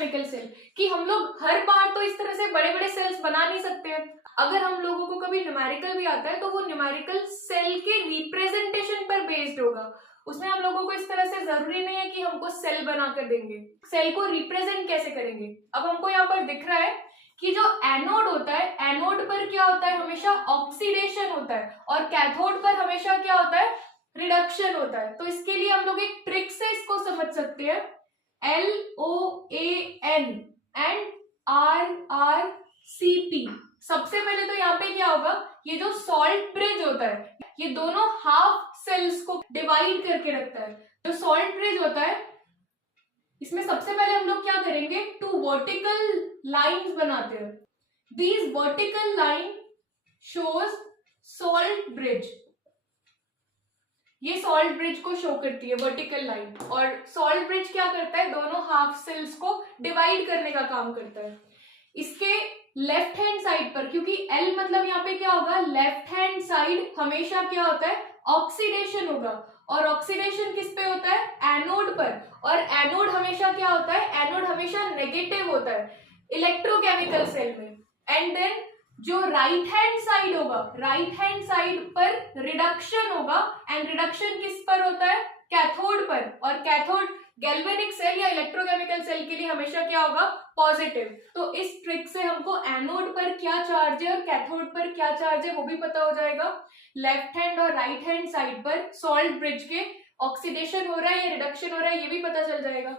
Electrochemical cell, कि हम लोग हर बार तो इस तरह से बड़े बड़े सेल्स बना नहीं सकते हैं। अगर हम लोगों को कभी न्यूमेरिकल भी आता है तो वो न्यूमेरिकल सेल के रिप्रेजेंटेशन पर बेस्ड होगा। उसमें हम लोगों को इस तरह से जरूरी नहीं है कि हमको सेल बनाकर देंगे। सेल को रिप्रेजेंट कैसे करेंगे, अब हमको यहाँ पर दिख रहा है कि जो एनोड होता है, एनोड पर क्या होता है, हमेशा ऑक्सीडेशन होता है, और कैथोड पर हमेशा क्या होता है, रिडक्शन होता है। तो इसके लिए हम लोग एक ट्रिक से इसको समझ सकते हैं, LOAN एंड RRCP। सबसे पहले तो यहाँ पे क्या होगा, ये जो सॉल्ट ब्रिज होता है ये दोनों हाफ सेल्स को डिवाइड करके रखता है। जो सॉल्ट ब्रिज होता है इसमें सबसे पहले हम लोग क्या करेंगे, 2 वर्टिकल लाइंस बनाते हैं। These vertical line shows salt bridge, ये सॉल्ट ब्रिज को शो करती है वर्टिकल लाइन। और सॉल्ट ब्रिज क्या करता है, दोनों हाफ सेल्स को डिवाइड करने का काम करता है। इसके लेफ्ट हैंड साइड पर, क्योंकि L मतलब यहाँ पे क्या होगा, लेफ्ट हैंड साइड हमेशा क्या होता है, ऑक्सीडेशन होगा। और ऑक्सीडेशन किस पे होता है, एनोड पर। और एनोड हमेशा क्या होता है, एनोड हमेशा नेगेटिव होता है इलेक्ट्रोकेमिकल सेल में। एंड देन जो राइट हैंड साइड होगा, राइट हैंड साइड पर रिडक्शन होगा, एंड रिडक्शन किस पर होता है, कैथोड पर। और कैथोड गैल्वेनिक सेल या इलेक्ट्रोकेमिकल सेल के लिए हमेशा क्या होगा, पॉजिटिव। तो इस ट्रिक से हमको एनोड पर क्या चार्ज है और कैथोड पर क्या चार्ज है वो भी पता हो जाएगा। लेफ्ट हैंड और राइट हैंड साइड पर सॉल्ट ब्रिज के ऑक्सीडेशन हो रहा है या रिडक्शन हो रहा है ये भी पता चल जाएगा।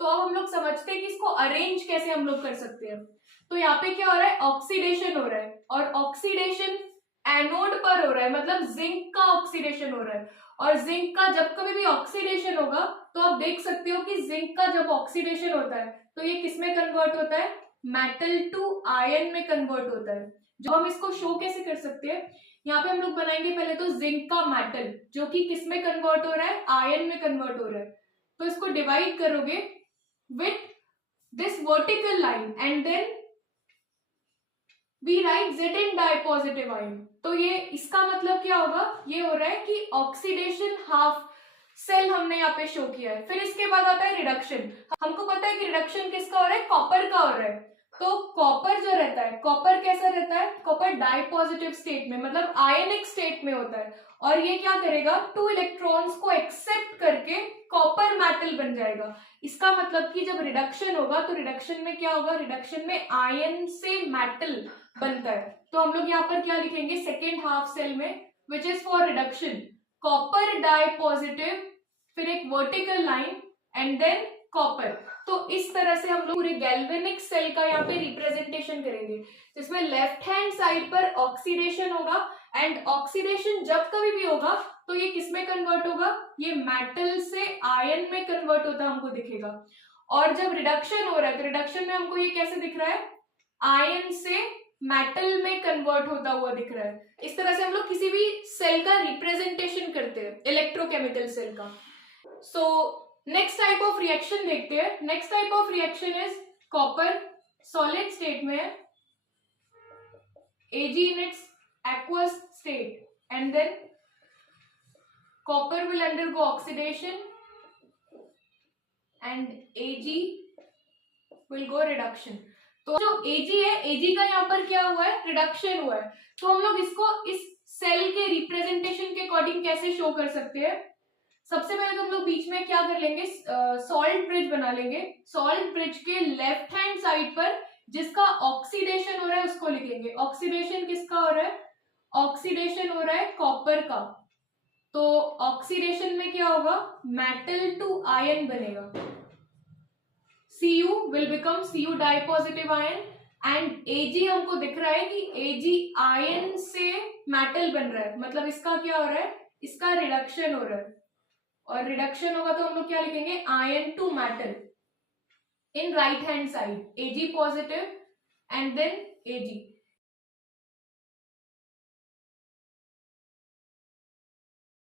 तो अब हम लोग समझते हैं कि इसको अरेंज कैसे हम लोग कर सकते हैं। तो यहाँ पे क्या हो रहा है, ऑक्सीडेशन हो रहा है, और ऑक्सीडेशन एनोड पर हो रहा है, मतलब जिंक का ऑक्सीडेशन हो रहा है। और जिंक का जब कभी भी ऑक्सीडेशन होगा तो आप देख सकते हो कि जिंक का जब ऑक्सीडेशन होता है तो ये किस में कन्वर्ट होता है, मेटल टू आयन में कन्वर्ट होता है। जो हम इसको शो कैसे कर सकते हैं, यहाँ पे हम लोग बनाएंगे पहले तो जिंक का मेटल, जो कि किस में कन्वर्ट हो रहा है, आयन में कन्वर्ट हो रहा है। तो इसको डिवाइड करोगे with this vertical line and then we write Zn dipositive ion. तो ये इसका मतलब क्या होगा, ये हो रहा है कि ऑक्सीडेशन हाफ सेल हमने यहाँ पे शो किया है। फिर इसके बाद आता है रिडक्शन। हमको पता है कि रिडक्शन किसका हो रहा है, कॉपर का हो रहा है। तो कॉपर जो रहता है, कॉपर कैसा रहता है, कॉपर डाइपॉजिटिव स्टेट में, मतलब आयनिक स्टेट में होता है। और ये क्या करेगा, 2 इलेक्ट्रॉन्स को एक्सेप्ट करके कॉपर मेटल बन जाएगा। इसका मतलब कि जब रिडक्शन होगा तो रिडक्शन में क्या होगा, रिडक्शन में आयन से मेटल बनता है। तो हम लोग यहाँ पर क्या लिखेंगे, सेकेंड हाफ सेल में which is for reduction, copper dipositive, फिर एक vertical line and then copper. तो इस तरह से हम लोग पूरे गैल्वेनिक सेल का यहाँ पे रिप्रेजेंटेशन करेंगे, जिसमें लेफ्ट हैंड साइड पर ऑक्सीडेशन होगा, एंड ऑक्सीडेशन जब कभी भी होगा तो ये किस में कन्वर्ट होगा, ये मेटल से आयन में कन्वर्ट होता हमको दिखेगा। और जब रिडक्शन हो रहा है तो रिडक्शन में हमको ये कैसे दिख रहा है, आयन से मेटल में कन्वर्ट होता हुआ दिख रहा है। इस तरह से हम लोग किसी भी सेल का रिप्रेजेंटेशन करते हैं, इलेक्ट्रोकेमिकल सेल का। So next type of reaction देखते हैं। Next type of reaction is copper solid state में है, Ag in its aqueous state, and then copper will undergo oxidation and Ag will go reduction। तो जो Ag है, Ag का यहाँ पर क्या हुआ है, रिडक्शन हुआ है। तो हम लोग इसको इस सेल के रिप्रेजेंटेशन के अकॉर्डिंग कैसे शो कर सकते हैं, सबसे पहले तो हम लोग बीच में क्या कर लेंगे, सॉल्ट ब्रिज बना लेंगे। सॉल्ट ब्रिज के लेफ्ट हैंड साइड पर जिसका ऑक्सीडेशन हो रहा है उसको लिखेंगे। ऑक्सीडेशन किसका हो रहा है, ऑक्सीडेशन हो रहा है कॉपर का। तो ऑक्सीडेशन में क्या होगा, मेटल टू आयन बनेगा, Cu will become Cu dipositive ion, and Ag हमको दिख रहा है कि Ag आयन से मेटल बन रहा है, मतलब इसका क्या हो रहा है, इसका रिडक्शन हो रहा है। और रिडक्शन होगा तो हम लोग क्या लिखेंगे, ion to metal in right hand side, Ag positive and then Ag।